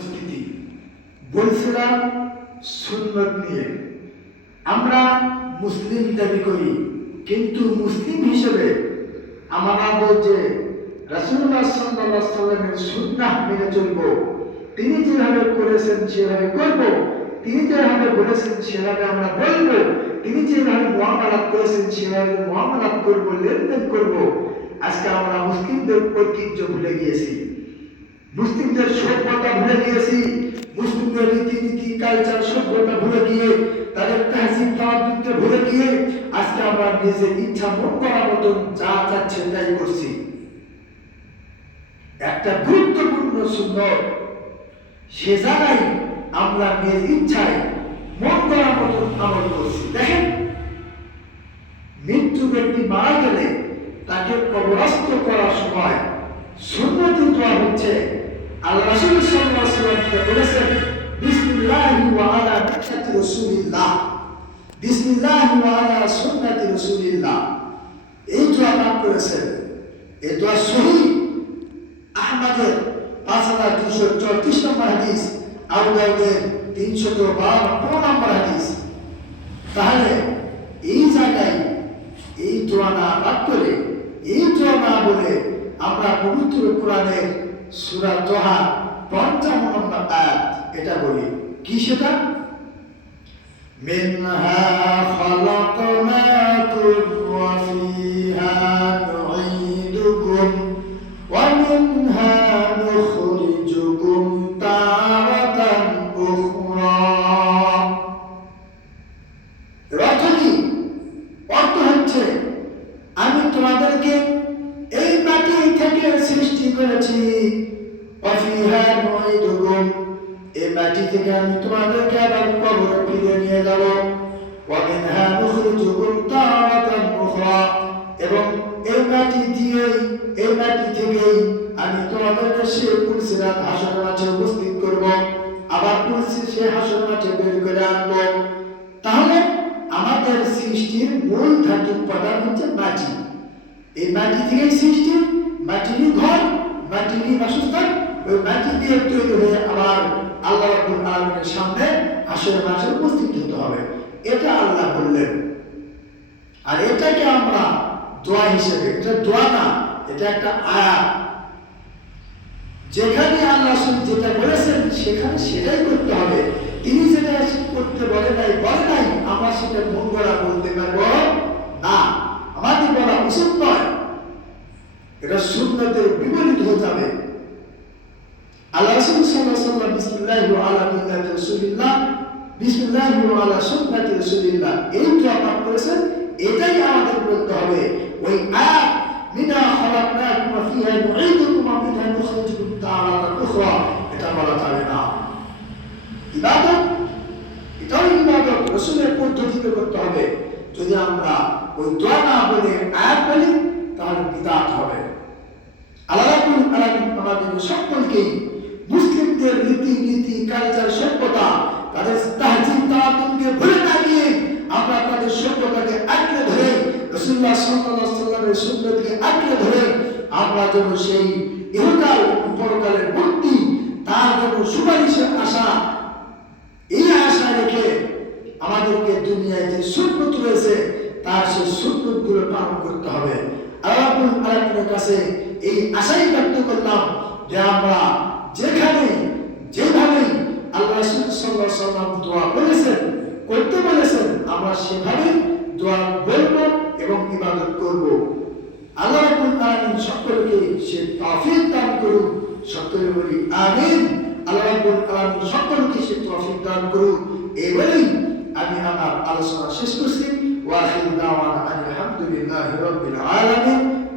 উপস্থিতি বলছিলাম সুন্নত নিয়ে। আমরা মুসলিম দাবি করি, কিন্তু মুসলিম হিসেবে আমাদের যে রাসূলুল্লাহ সাল্লাল্লাহু আলাইহি সাল্লামের সুন্নাহ মেনে চলব। তিনি যেভাবে করেছেন, সেভাবে করব। তিনি যেভাবে বলেছেন, সেভাবে আমরা বলব। তিনি যেভাবে মুআমালাত করেছেন, সেভাবে মুআমালাত করব, লেনদেন করব। আজকে আমরা মুসলিমদের ঐতিহ্য ভুলে গিয়েছি। মুসলিমদের সভ্যতা ভুলে গিয়েছি। মুসলিমদের রীতিনীতি কালচার সভ্যতা ভুলে গিয়ে, তাদের তাহসিব তাওয়াদুদকে ভুলে গিয়ে আজকে আমরা নিজের ইচ্ছা মন করার মতন যা চাচ্ছে তাই করছি। একটা গুরুত্বপূর্ণ সুন্দর, সে জায়গায় আমরা নিজের ইচ্ছায় মন করার মতন আমল করছি। দেখেন, মৃত্যু ব্যক্তি মারা গেলে তাকে কবরস্থ করার সময় সুন্নতি দোয়া হচ্ছে। আল্লাহ রাসূল সাল্লাল্লাহু আলাইহি ওয়াসাল্লাম বলেছেন বিসমিল্লাহি ওয়া আলা মিল্লাতি রাসূলিল্লাহ বিসমিল্লাহি ওয়া আলা সুন্নতি রাসূলিল্লাহ এই দোয়া পাঠ করেছেন এই দোয়া সহি আহমদের পাঁচ হাজার দুশো চৌত্রিশ নম্বর হাদিস আবু দাউদের তিনশত বারো নম্বর হাদিস তাহলে এই জায়গায় এই দোয়া না পাঠ করে এই দোয়া না বলে আমরা পবিত্র কোরআনের সুরা তোহা পঞ্চম নম্বর আয়াত এটা বলি। কি সেটা? মিনহা খলকনা করেছি এই মাটি থেকে আমি তোমাদেরকে আবার কবরে ফিরে নিয়ে যাব। ওয়ামিনহা নুখরিজুকুম তারাতান উখরা। এবং এই মাটি দিয়েই, এই মাটি থেকেই আমি তোমাদেরকে সে পুলসিরাত হাসর মাঠে উপস্থিত করব। আবার পুলসি সে হাসর মাঠে বের করে আনব। তাহলে আমাদের সৃষ্টির মূল উপাদান হচ্ছে মাটি। এই মাটি থেকেই সৃষ্টি, মাটিরই মাটিরই বাসস্থান, ওই মাটি দিয়ে তৈরি হয়ে আবার আল্লাহ আলামিনের সামনে মাঝে উপস্থিত হতে হবে। এটা আল্লাহ বললেন। আর এটাকে আমরা দোয়া হিসেবে, এটা দোয়া না, এটা একটা আয়াত। যেখানে আল্লাহ যেটা বলেছেন, সেখানে সেটাই করতে হবে। তিনি যেটা করতে বলে নাই বলে নাই, আমরা সেটা মন গড়া বলতে পারব না আমাদের বলা উচিত নয় এটা সুন্নতের বিপরীত হয়ে যাবে আল্লাহ রাসূল সাল্লাল্লাহু আলাইহি বিসমিল্লাহি ওয়া আলা মিল্লাতি রাসূলিল্লাহ বিসমিল্লাহি এই দোয়া এটাই আমাদের বলতে হবে। ওই আয়াত, মিনা এটা বলা যাবে না। ইবাদত পদ্ধতিতে করতে হবে। যদি আমরা ওই দোয়া না বলে আয়াত বলি, তাহলে বিদাত হবে। আল্লাহ আলামিন আমাদের সকলকেই মুসলিমদের রীতি নীতি কালচার সভ্যতা, তাদের তাহজিব তাওয়াতুনকে ভুলে আমরা তাদের সভ্যতাকে আঁকড়ে ধরে সাল্লাল্লাহু সাল্লামের সুন্নতকে আঁকড়ে ধরে আমরা যেন সেই ইহকাল, পরকালের মুক্তি, তার জন্য সুপারিশের আশা, এই আশা রেখে আমাদেরকে দুনিয়ায় যে সুন্নত রয়েছে, তার সেই সুন্নতগুলো পালন করতে হবে। আল্লাহুল আলামিনের কাছে এই আশাই ব্যক্ত করলাম যে আমরা যেখানে যেভাবে আল্লাহ রাসূল সাল্লাম দোয়া করেছেন, করতে বলেছেন, আমরা সেভাবে দোয়া বলব এবং ইবাদত করব। আল্লাহ রাব্বুল আলামিন সকলকে সে তৌফিক দান করুন, সকলে বলি আমিন। আল্লাহ রাব্বুল আলামিন সকলকে সে তৌফিক দান করুন। এই বলেই আমি আমার আলোচনা শেষ করছি। ওয়া আখিরু দাওয়ানা আলহামদুলিল্লাহি রাব্বিল